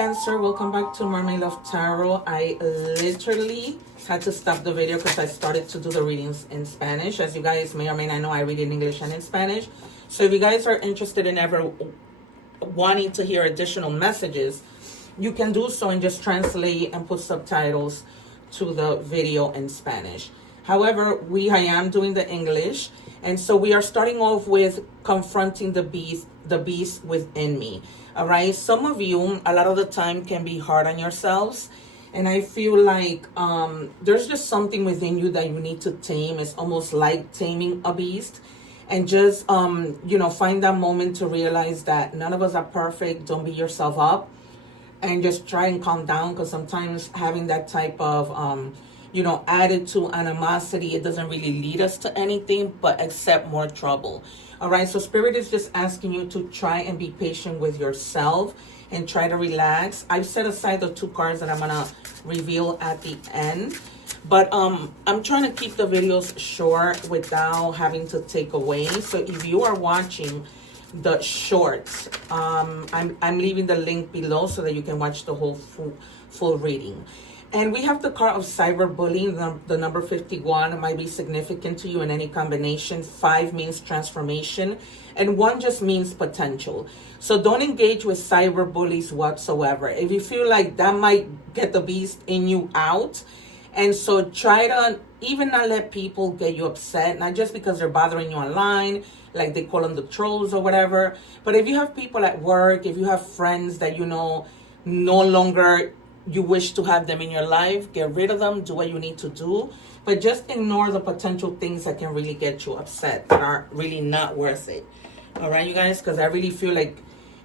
Cancer, welcome back to Mermaid Love Tarot. I literally had to stop the video because I started to do the readings in Spanish. As you guys may or may not know, I read in English and in Spanish. So if you guys are interested in ever wanting to hear additional messages, you can do so and just translate and put subtitles to the video in Spanish. However, I am doing the English, and so we are starting off with confronting the beast within me. All right, some of you a lot of the time can be hard on yourselves, and I feel like there's just something within you that you need to tame. It's almost like taming a beast, and just find that moment to realize that none of us are perfect. Don't beat yourself up, and just try and calm down, because sometimes having that type of attitude, animosity, it doesn't really lead us to anything but except more trouble. All right, so Spirit is just asking you to try and be patient with yourself and try to relax. I've set aside the 2 cards that I'm gonna reveal at the end, but I'm trying to keep the videos short without having to take away. So if you are watching the shorts, I'm leaving the link below so that you can watch the whole full reading. And we have the card of cyberbullying. The number 51 might be significant to you in any combination. 5 means transformation, and 1 just means potential. So don't engage with cyberbullies whatsoever. If you feel like that might get the beast in you out, and so try to even not let people get you upset, not just because they're bothering you online, like they call them the trolls or whatever. But if you have people at work, if you have friends that no longer you wish to have them in your life, get rid of them, do what you need to do, but just ignore the potential things that can really get you upset, that are really not worth it. All right, you guys, because I really feel like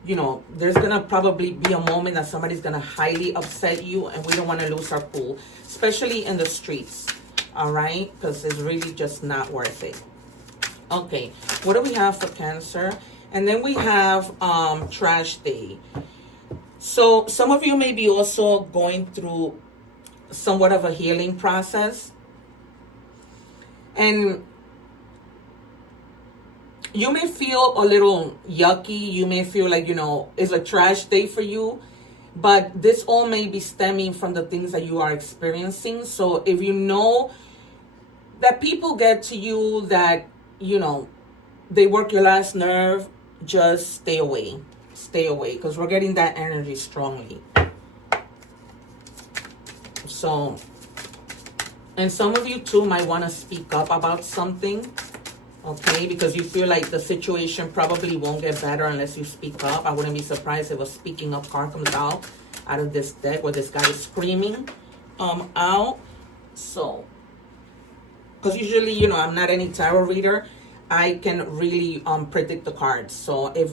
there's gonna probably be a moment that somebody's gonna highly upset you, and we don't want to lose our cool, especially in the streets. All right, because it's really just not worth it. Okay, what do we have for Cancer? And then we have trash day. So some of you may be also going through somewhat of a healing process, and you may feel a little yucky. You may feel like, it's a trash day for you, but this all may be stemming from the things that you are experiencing. So if you know that people get to you, that, they work your last nerve, just stay away. Stay away, because we're getting that energy strongly. So, and some of you too might want to speak up about something, okay, because you feel like the situation probably won't get better unless you speak up. I wouldn't be surprised if a speaking up card comes out of this deck, where this guy is screaming out. So, because usually, I'm not any tarot reader, I can really predict the cards. So if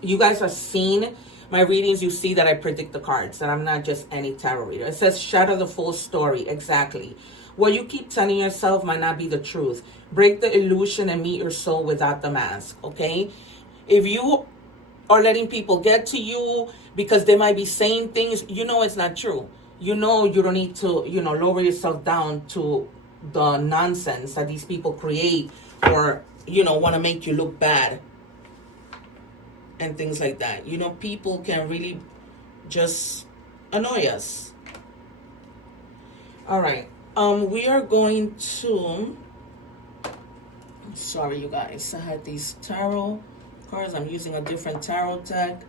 you guys have seen my readings, you see that I predict the cards, that I'm not just any tarot reader. It says shatter the full story. Exactly. What you keep telling yourself might not be the truth. Break the illusion and meet your soul without the mask. Okay? If you are letting people get to you because they might be saying things, it's not true. You don't need to, lower yourself down to the nonsense that these people create, or want to make you look bad and things like that. People can really just annoy us. All right. We are going to, sorry you guys, I had these tarot cards. I'm using a different tarot deck,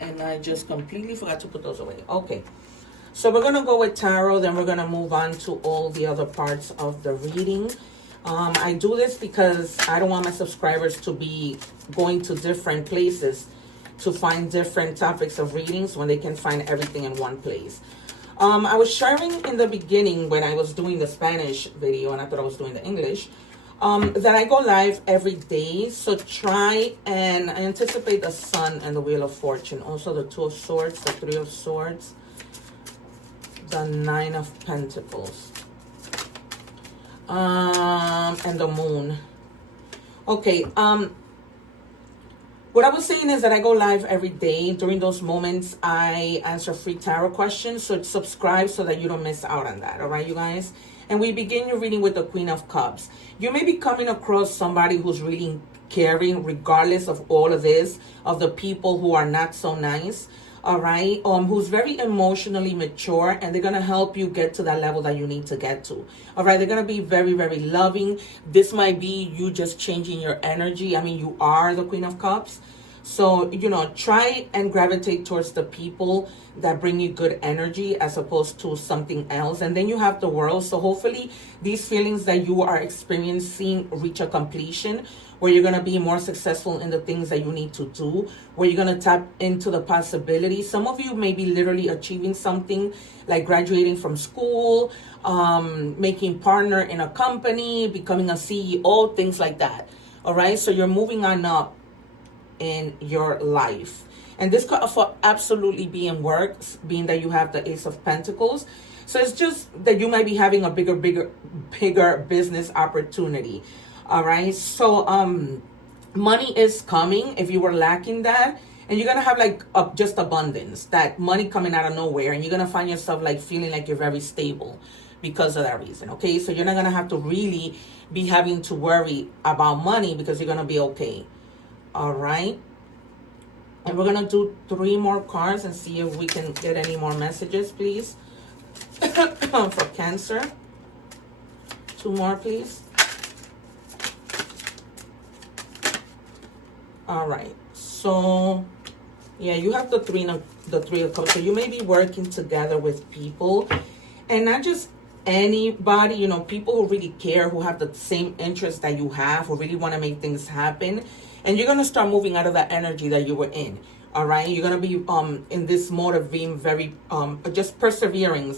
and I just completely forgot to put those away. Okay. So we're going to go with tarot, then we're going to move on to all the other parts of the reading. I do this because I don't want my subscribers to be going to different places to find different topics of readings when they can find everything in one place. I was sharing in the beginning when I was doing the Spanish video, and I thought I was doing the English, that I go live every day. So try, and I anticipate the Sun and the Wheel of Fortune. Also the 2 of Swords, the 3 of Swords, the 9 of Pentacles. And the Moon. Okay, what I was saying is that I go live every day. During those moments, I answer free tarot questions. So subscribe so that you don't miss out on that. All right, you guys? And we begin your reading with the Queen of Cups. You may be coming across somebody who's really caring, regardless of all of this, of the people who are not so nice. all right, who's very emotionally mature, and they're gonna help you get to that level that you need to get to. All right, they're gonna be very, very loving. This might be you just changing your energy. I mean, you are the Queen of Cups. So, you know, try and gravitate towards the people that bring you good energy as opposed to something else. And then you have the World. So hopefully these feelings that you are experiencing reach a completion, where you're going to be more successful in the things that you need to do, where you're going to tap into the possibilities. Some of you may be literally achieving something like graduating from school, making partner in a company, becoming a CEO, things like that. All right. So you're moving on up in your life. And this could for absolutely be in work, being that you have the Ace of Pentacles. So it's just that you might be having a bigger business opportunity. All right. So money is coming if you were lacking that. And you're going to have like just abundance, that money coming out of nowhere. And you're going to find yourself like feeling like you're very stable because of that reason. Okay. So you're not going to have to really be having to worry about money because you're going to be okay. All right. And we're going to do 3 more cards and see if we can get any more messages, please. For Cancer. 2 more, please. All right. So, yeah, you have the three of Cups. So you may be working together with people, and not just anybody, you know, people who really care, who have the same interests that you have, who really want to make things happen. And you're going to start moving out of that energy that you were in. All right. You're going to be in this mode of being very just persevering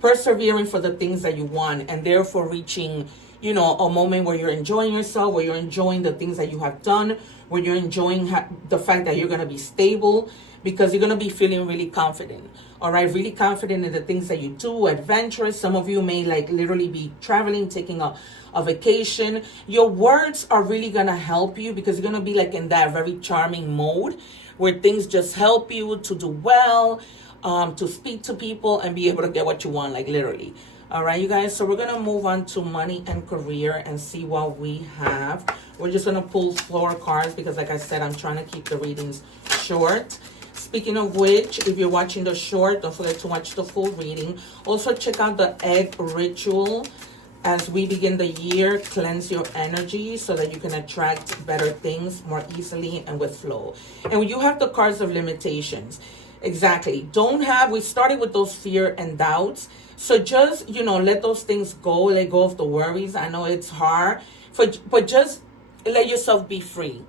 for the things that you want, and therefore reaching, you know, a moment where you're enjoying yourself, where you're enjoying the things that you have done, where you're enjoying the fact that you're going to be stable, because you're going to be feeling really confident. All right. Really confident in the things that you do, adventurous. Some of you may like literally be traveling, taking a vacation. Your words are really going to help you, because you're going to be like in that very charming mode where things just help you to do well, to speak to people and be able to get what you want, like literally. All right, you guys. So we're going to move on to money and career and see what we have. We're just going to pull 4 cards because, like I said, I'm trying to keep the readings short. Speaking of which, if you're watching the short, don't forget to watch the full reading. Also, check out the egg ritual as we begin the year. Cleanse your energy so that you can attract better things more easily and with flow. And when you have the cards of limitations, exactly. We started with those fear and doubts. So just, you know, let those things go. Let go of the worries. I know it's hard, but just let yourself be free.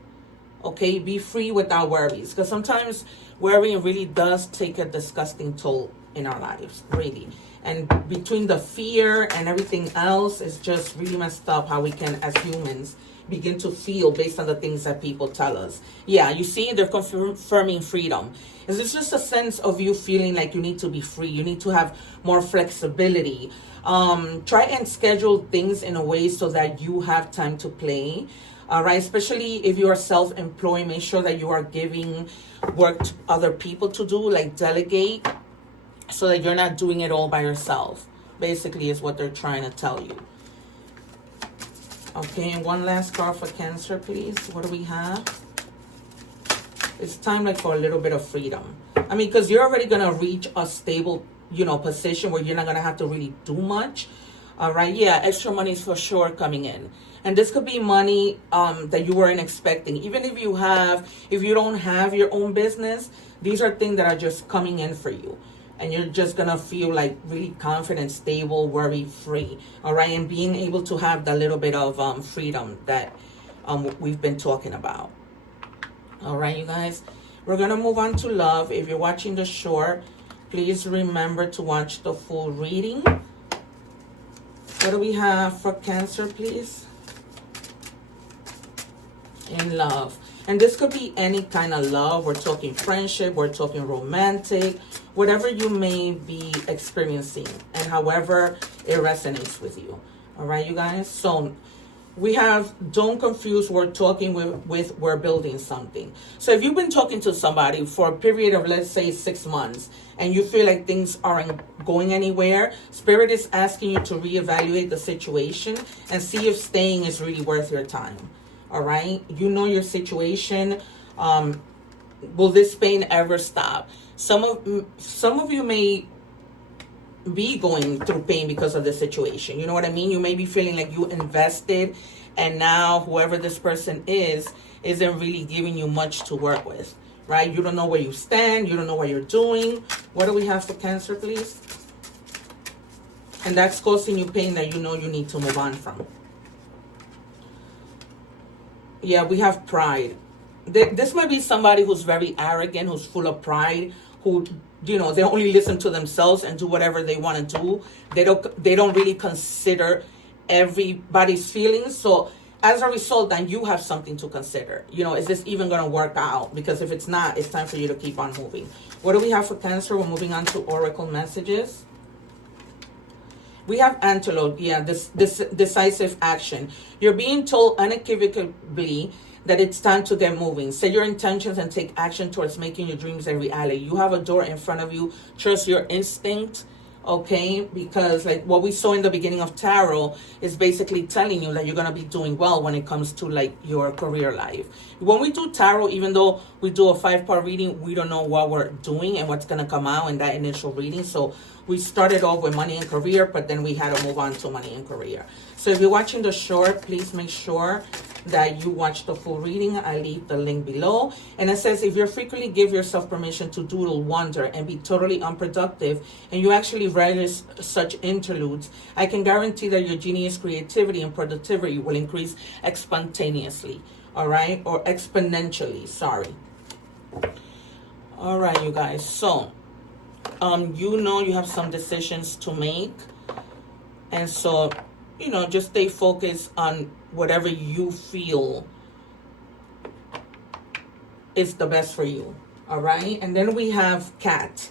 Okay, be free without worries. Because sometimes worrying really does take a disgusting toll in our lives, really. And between the fear and everything else, it's just really messed up how we can, as humans, begin to feel based on the things that people tell us. Yeah, you see, they're confirming freedom. It's just a sense of you feeling like you need to be free. You need to have more flexibility. Try and schedule things in a way so that you have time to play. All right, especially if you are self-employed, make sure that you are giving work to other people to do, like delegate, so that you're not doing it all by yourself. Basically is what they're trying to tell you. Okay, and one last card for Cancer, please. What do we have? It's time like for a little bit of freedom. I mean, because you're already going to reach a stable, you know, position where you're not going to have to really do much. All right, yeah, extra money is for sure coming in. And this could be money that you weren't expecting. Even if you don't have your own business, these are things that are just coming in for you. And you're just going to feel like really confident, stable, worry-free. All right, and being able to have that little bit of freedom that we've been talking about. All right, you guys. We're going to move on to love. If you're watching the short, please remember to watch the full reading. What do we have for Cancer, please? In love. And this could be any kind of love. We're talking friendship. We're talking romantic. Whatever you may be experiencing. And however it resonates with you. All right, you guys. So we have, don't confuse we're talking with we're building something. So if you've been talking to somebody for a period of, let's say, 6 months, and you feel like things aren't going anywhere, Spirit is asking you to reevaluate the situation and see if staying is really worth your time. All right. You know your situation. Will this pain ever stop? Some of you may be going through pain because of the situation. You know what I mean? You may be feeling like you invested, and now whoever this person isn't really giving you much to work with, right? You don't know where you stand. You don't know what you're doing. What do we have for Cancer, please? And that's causing you pain that you know you need to move on from. Yeah, we have pride. This might be somebody who's very arrogant, who's full of pride, who, you know, they only listen to themselves and do whatever they want to do. They don't really consider everybody's feelings. So as a result, then you have something to consider. You know, is this even going to work out? Because if it's not, it's time for you to keep on moving. What do we have for Cancer? We're moving on to Oracle messages. We have Antelope. Yeah, this decisive action. You're being told unequivocally that it's time to get moving. Set your intentions and take action towards making your dreams a reality. You have a door in front of you. Trust your instinct, okay? Because like what we saw in the beginning of tarot is basically telling you that you're going to be doing well when it comes to like your career life. When we do tarot, even though we do a 5-part reading, we don't know what we're doing and what's going to come out in that initial reading. So we started off with money and career, but then we had to move on to money and career. So if you're watching the short, please make sure that you watch the full reading. I leave the link below. And it says, if you frequently give yourself permission to doodle, wonder, and be totally unproductive, and you actually relish such interludes, I can guarantee that your genius, creativity, and productivity will increase spontaneously. All right? Or exponentially. Sorry. All right, you guys. So, you know you have some decisions to make. And so, you know, just stay focused on whatever you feel is the best for you. All right. And then we have Cat.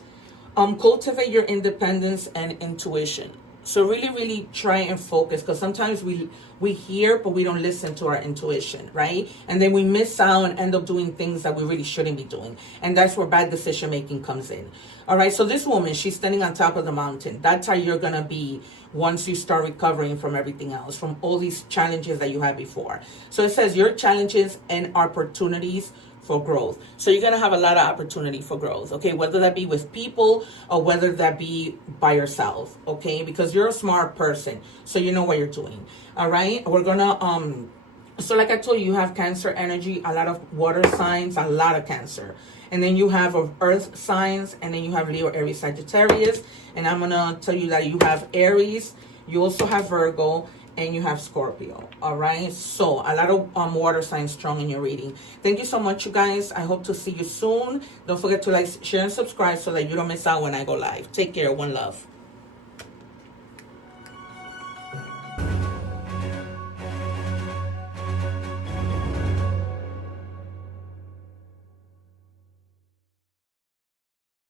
Cultivate your independence and intuition. So really, really try and focus, because sometimes we hear, but we don't listen to our intuition, right? And then we miss out and end up doing things that we really shouldn't be doing. And that's where bad decision making comes in. All right. So this woman, she's standing on top of the mountain. That's how you're going to be once you start recovering from everything else, from all these challenges that you had before. So it says your challenges and opportunities for growth. So you're going to have a lot of opportunity for growth, okay? Whether that be with people or whether that be by yourself, okay? Because you're a smart person, so you know what you're doing, all right? We're going to, so like I told you, you have Cancer energy, a lot of water signs, a lot of Cancer. And then you have earth signs, and then you have Leo, Aries, Sagittarius. And I'm going to tell you that you have Aries, you also have Virgo, and you have Scorpio. All right. So a lot of water signs strong in your reading. Thank you so much, you guys. I hope to see you soon. Don't forget to like, share, and subscribe so that you don't miss out when I go live. Take care. One love.